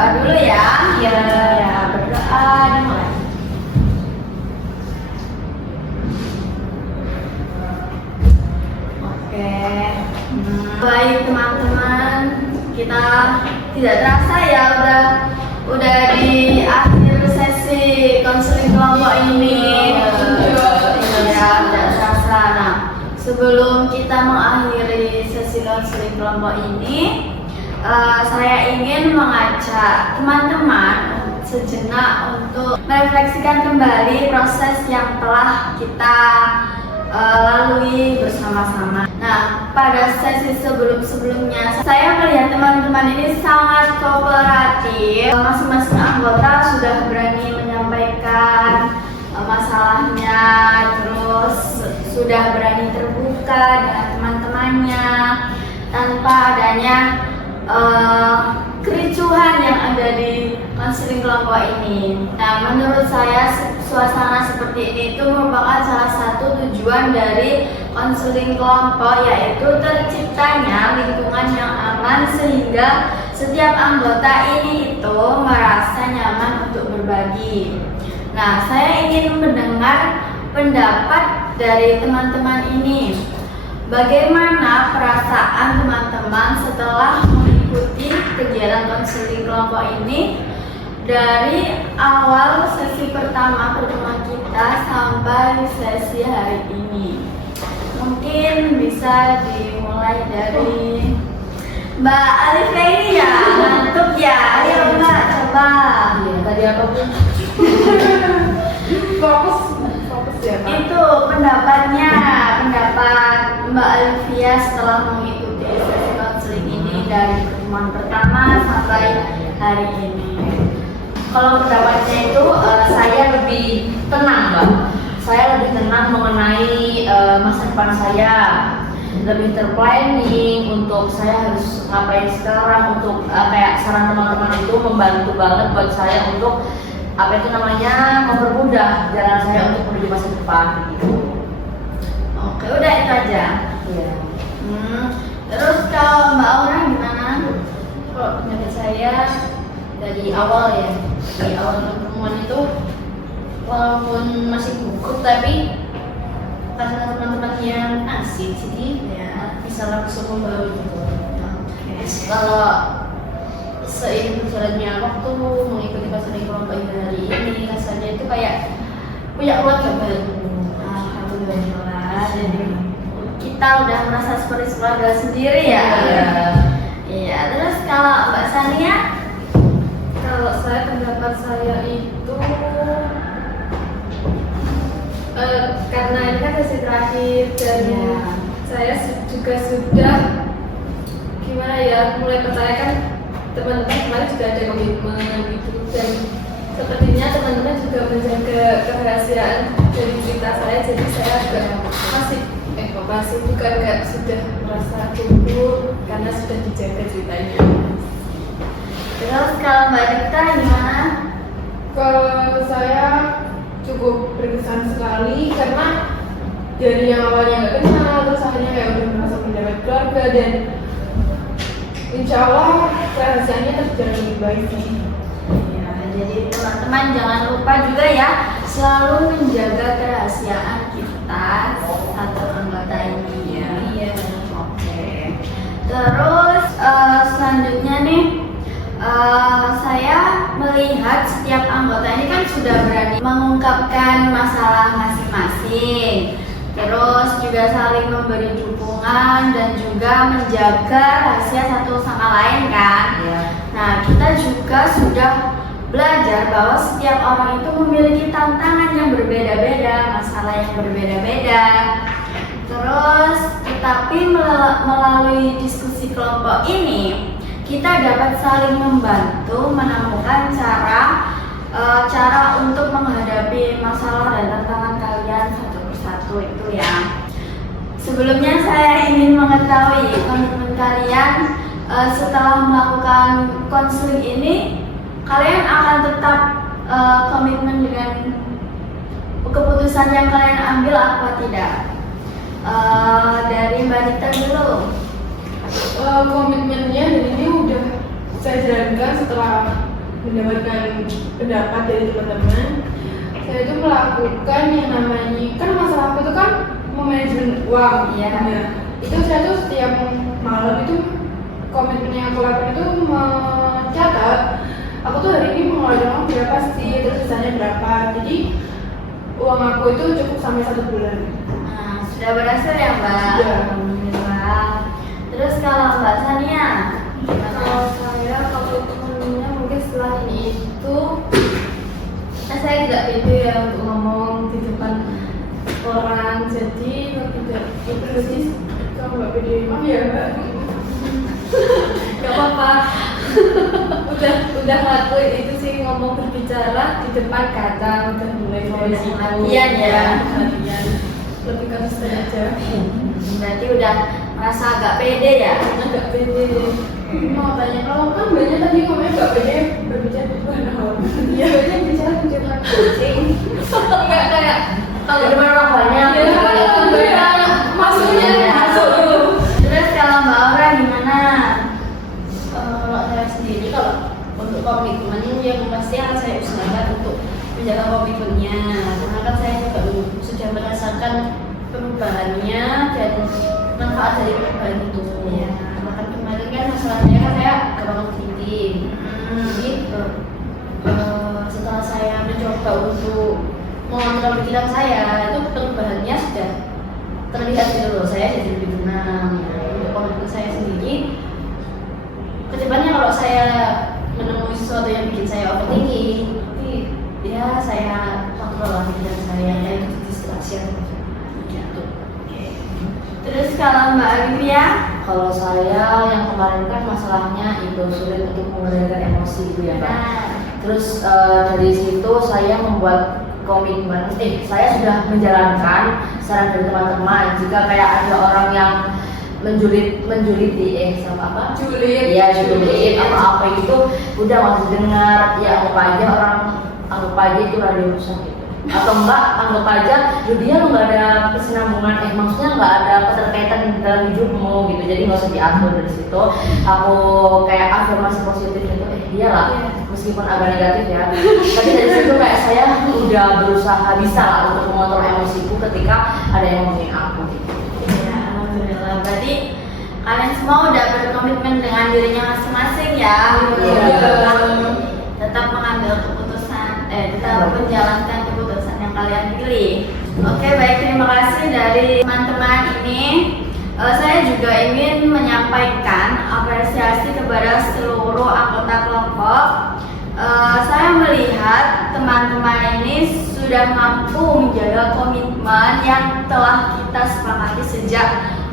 berdoa dulu ya. Iya. Ya, berdoa dimulai. Oke. Baik teman-teman, kita tidak terasa ya udah di akhir sesi konseling kelompok ini. Ya, tidak terasa. Nah, sebelum kita mengakhiri sesi konseling kelompok ini, saya ingin mengajak teman-teman sejenak untuk merefleksikan kembali proses yang telah kita lalui bersama-sama. Nah, pada sesi sebelum-sebelumnya saya melihat teman-teman ini sangat kooperatif. Masing-masing anggota sudah berani menyampaikan masalahnya, terus sudah berani terbuka dengan teman-temannya tanpa adanya kericuhan yang ada di konseling kelompok ini. Nah, menurut saya suasana seperti ini itu merupakan salah satu tujuan dari konseling kelompok, yaitu terciptanya lingkungan yang aman sehingga setiap anggota ini itu merasa nyaman untuk berbagi. Nah, saya ingin mendengar pendapat dari teman-teman ini. Bagaimana perasaan teman-teman setelah mengikuti kegiatan konseling kelompok ini dari awal sesi pertama pertemuan kita sampai sesi hari ini? Mungkin bisa dimulai dari Mbak Alifia ini ya, ngantuk ya. Ayo Mbak, coba. Iya, tadi apa pun. Fokus ya, Pak. Itu pendapat Mbak Alifia setelah mengikuti sesi konseling ini dari pertemuan pertama sampai hari ini. Kalau pendapatnya itu saya lebih tenang, Mbak. Saya lebih tenang mengenai masa depan saya, lebih terplanning untuk saya harus ngapain sekarang, untuk kayak saran teman-teman itu membantu banget buat saya untuk apa itu namanya mempermudah jalan saya untuk menuju masa depan gitu. Oke, udah itu aja. Iya. Terus kalau Mbak Aura gimana? Kalau pendapat saya dari awal ya, di awal pertemuan itu walaupun masih gugup tapi karena teman-teman yang asik jadi ya bisa langsung membaur gitu. Kalau seiring berjalannya waktu mengikuti konseling kelompok hari ini rasanya itu kayak punya keluarga baru. Alhamdulillah. Jadi kita udah merasa seperti keluarga sendiri ya. Iya. Terus kalau Mbak Sania? Kalau saya pendapat saya itu karena ini kan sesi terakhir dan saya juga sudah gimana ya mulai percayakan teman-teman kemarin juga ada komitmen gitu, dan sepertinya teman-teman juga menjaga kerahasiaan dari cerita saya, jadi saya agak masih bukan nggak sudah merasa gugup karena sudah dijaga ceritanya. Terus kalau Mbak Rita gimana? Kalau saya cukup berkesan sekali karena dari yang awalnya nggak kenal terus akhirnya kayak udah merasa mendapat keluarga, dan insya Allah kerahasiaannya terjalan lebih baik sih. Ya, jadi teman-teman jangan lupa juga ya selalu menjaga kerahasiaan kita satu anggota ini ya. Iya. Oke. Terus selanjutnya nih saya melihat setiap anggota ini kan sudah berani mengungkapkan masalah masing-masing, terus juga saling memberi dukungan dan juga menjaga rahasia satu sama lain kan. Iya. Nah, kita juga sudah belajar bahwa setiap orang itu memiliki tantangan yang berbeda-beda, masalah yang berbeda-beda. Terus, tetapi melalui diskusi kelompok ini kita dapat saling membantu menemukan cara untuk menghadapi masalah dan tantangan kalian satu persatu itu ya. Sebelumnya saya ingin mengetahui komitmen kalian setelah melakukan konseling ini, kalian akan tetap komitmen dengan keputusan yang kalian ambil apa tidak? Dari Mbak Dita dulu. Komitmennya dan ini udah saya jalankan setelah mendapatkan pendapat dari teman-teman, saya itu melakukan yang namanya, kan masalah aku itu kan manajemen uang. Iya. Nah, itu saya tuh setiap malam itu komitmen yang aku lakukan itu mencatat aku tuh hari ini mengeluarkan uang berapa sih, terus sisanya berapa. Jadi uang aku itu cukup sampai 1 bulan. Nah, sudah berhasil ya Mbak? Sudah. Alhamdulillah. Terus kalau Mbak Sania, Kalau saya komitmennya mungkin setelah ini itu saya tidak pede ya untuk ngomong di depan orang, jadi tidak Terus kalau nggak pede, emang ya Mbak? nggak apa-apa. udah ngelakuin itu sih, ngomong berbicara di depan kaca, udah mulai dari situ. latihan ya. Latihan. Lebih konsisten aja. Berarti udah merasa agak pede ya? Agak pede. Mau tanya, kalau kan banyak tadi ngomongnya nggak pede berbicara di depan orang. Iya, banyak bicara di depan kucing. Enggak kayak Kalau di mana orang banyak, maksudnya masuk dulu. Terus kalau Mbak Aura gimana? Kalau saya sendiri, kalau untuk komitmen yang pasti akan saya usahakan untuk menjaga komitmennya, karena kan saya juga sudah merasakan perubahannya dan manfaat dari perubahan itu. Iya. Bahkan kemarin kan masalahnya kan saya gampang overthinking. Jadi setelah saya mencoba untuk mengontrol pikiran saya, itu perubahannya sudah terlihat gitu loh. Saya jadi lebih tenang. Untuk komitmen saya sendiri, kedepannya kalau saya menemui sesuatu yang bikin saya overthinking, tapi ya saya kontrol lah pikiran saya, ya itu distraksi gitu. Terus kalau Mbak Olivia? kalau saya yang kemarin kan masalahnya itu sulit untuk mengendalikan emosi itu ya Mbak. Nah, Terus dari situ saya membuat komitmen, saya sudah menjalankan saran dari teman-teman. Jika kayak ada orang yang menjuliti sama apa? Julid. Iya, julid apa itu udah nggak usah dengar, ya anggap aja itu radio rusak gitu. Atau enggak, anggap aja dia lu nggak ada kesinambungan, maksudnya nggak ada keterkaitan di dalam hidupmu gitu. Jadi nggak usah diatur. Dari situ aku kayak afirmasi positif itu, iyalah meskipun agak negatif ya, tapi dari situ kayak saya udah berusaha bisa lah untuk mengontrol emosiku ketika ada yang ngomongin aku gitu. ya, alhamdulillah. Berarti kalian semua udah berkomitmen dengan dirinya masing-masing ya. Iya. Tetap mengambil keputusan, tetap menjalankan keputusan yang kalian pilih. Oke, baik, terima kasih dari teman-teman ini. Saya juga ingin menyampaikan apresiasi kepada seluruh anggota kelompok. Saya melihat teman-teman ini sudah mampu menjaga komitmen yang telah kita sepakati sejak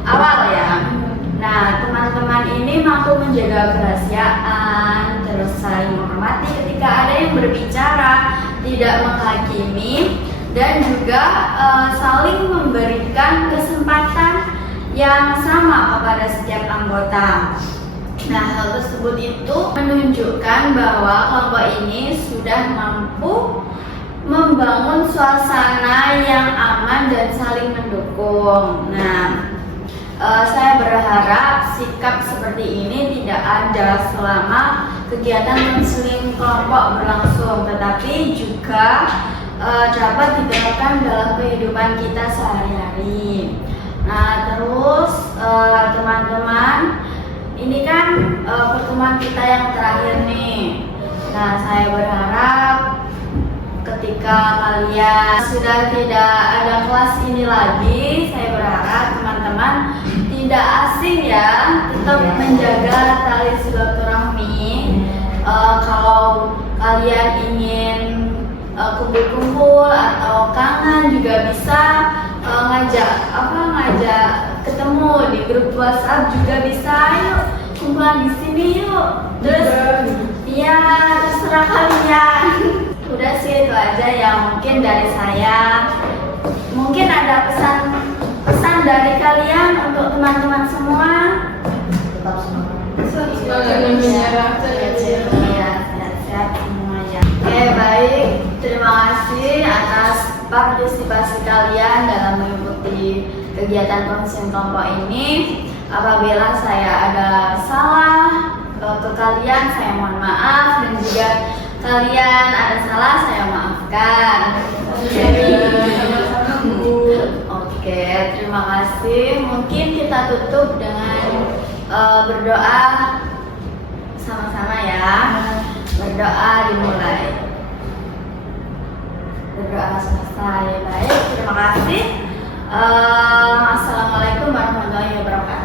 awal ya. Nah, teman-teman ini mampu menjaga kerahasiaan, terus saling menghormati ketika ada yang berbicara, tidak menghakimi, dan juga saling memberikan kesempatan yang sama kepada setiap anggota. Nah, hal tersebut itu menunjukkan bahwa kelompok ini sudah mampu membangun suasana yang aman dan saling mendukung. Nah, saya berharap sikap seperti ini tidak ada selama kegiatan konseling kelompok berlangsung, tetapi juga dapat diterapkan dalam kehidupan kita sehari-hari. Nah, terus teman-teman, ini kan pertemuan kita yang terakhir nih. Nah, saya berharap ketika kalian sudah tidak ada kelas ini lagi, saya berharap teman-teman tidak asing ya, tetap menjaga tali silaturahmi. Kalau kalian ingin kumpul-kumpul atau kangen juga bisa ngajak ketemu di grup WhatsApp juga bisa. Ayo kumpulan di sini yuk. Terus ya terserah kalian. Udah sih itu aja yang mungkin dari saya. Mungkin ada pesan dari kalian untuk teman-teman semua. Tetap semangat. Jangan menyerah. Iya, sehat-sehat semuanya. Oke, baik. Terima kasih atas partisipasi kalian dalam mengikuti kegiatan konseling kelompok ini. Apabila saya ada salah ke kalian saya mohon maaf, dan juga kalian ada salah saya maafkan. Oke, terima kasih. Mungkin kita tutup dengan berdoa sama-sama ya. Berdoa dimulai. Berdoa selesai. Baik, terima kasih. Assalamualaikum warahmatullahi wabarakatuh.